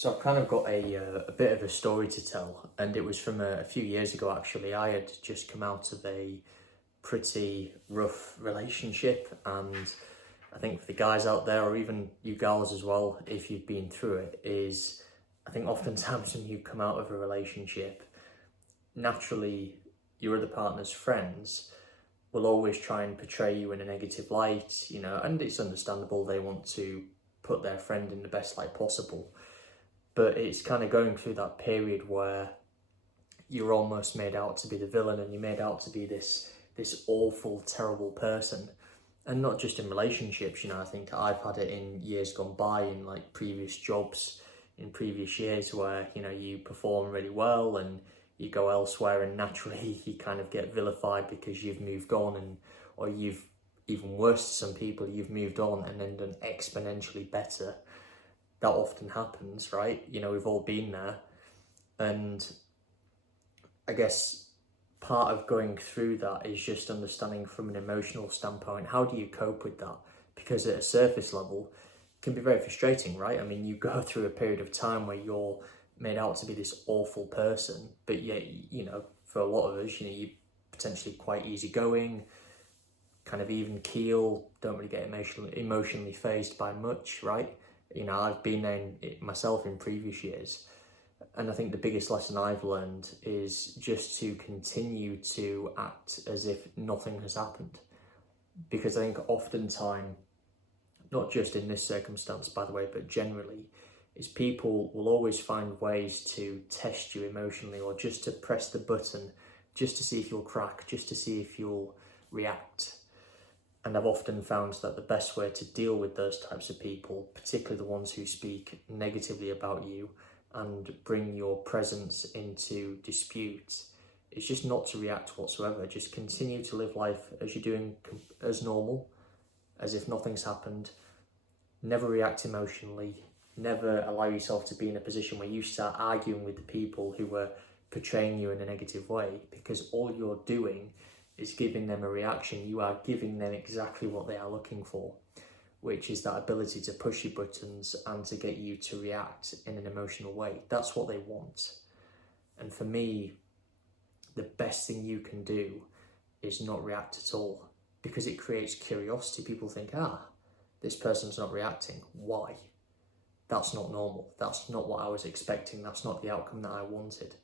So I've kind of got a bit of a story to tell, and it was from a few years ago actually. I had just come out of a pretty rough relationship, and I think for the guys out there, or even you girls as well, if you've been through it, is I think oftentimes when you come out of a relationship, naturally your other partner's friends will always try and portray you in a negative light, and it's understandable they want to put their friend in the best light possible. But it's kind of going through that period where you're almost made out to be the villain, and you're made out to be this awful, terrible person. And not just in relationships, I think I've had it in years gone by, in like previous jobs in previous years, where you perform really well and you go elsewhere, and naturally you kind of get vilified because you've moved on, or you've, even worse to some people, you've moved on and then done exponentially better. That often happens, right? We've all been there. And I guess part of going through that is just understanding from an emotional standpoint, how do you cope with that? Because at a surface level, it can be very frustrating, right? I mean, you go through a period of time where you're made out to be this awful person, but yet, for a lot of us, you're potentially quite easygoing, kind of even keel, don't really get emotionally phased by much, right? I've been in it myself in previous years, and I think the biggest lesson I've learned is just to continue to act as if nothing has happened. Because I think oftentimes, not just in this circumstance, by the way, but generally, is people will always find ways to test you emotionally, or just to press the button, just to see if you'll crack, just to see if you'll react. And I've often found that the best way to deal with those types of people, particularly the ones who speak negatively about you and bring your presence into dispute, is just not to react whatsoever. Just continue to live life as you're doing, as normal, as if nothing's happened. Never react emotionally. Never allow yourself to be in a position where you start arguing with the people who were portraying you in a negative way, because all you're doing is giving them a reaction. You are giving them exactly what they are looking for, which is that ability to push your buttons and to get you to react in an emotional way. That's what they want. And for me, the best thing you can do is not react at all, because it creates curiosity. People think, this person's not reacting. Why? That's not normal. That's not what I was expecting. That's not the outcome that I wanted.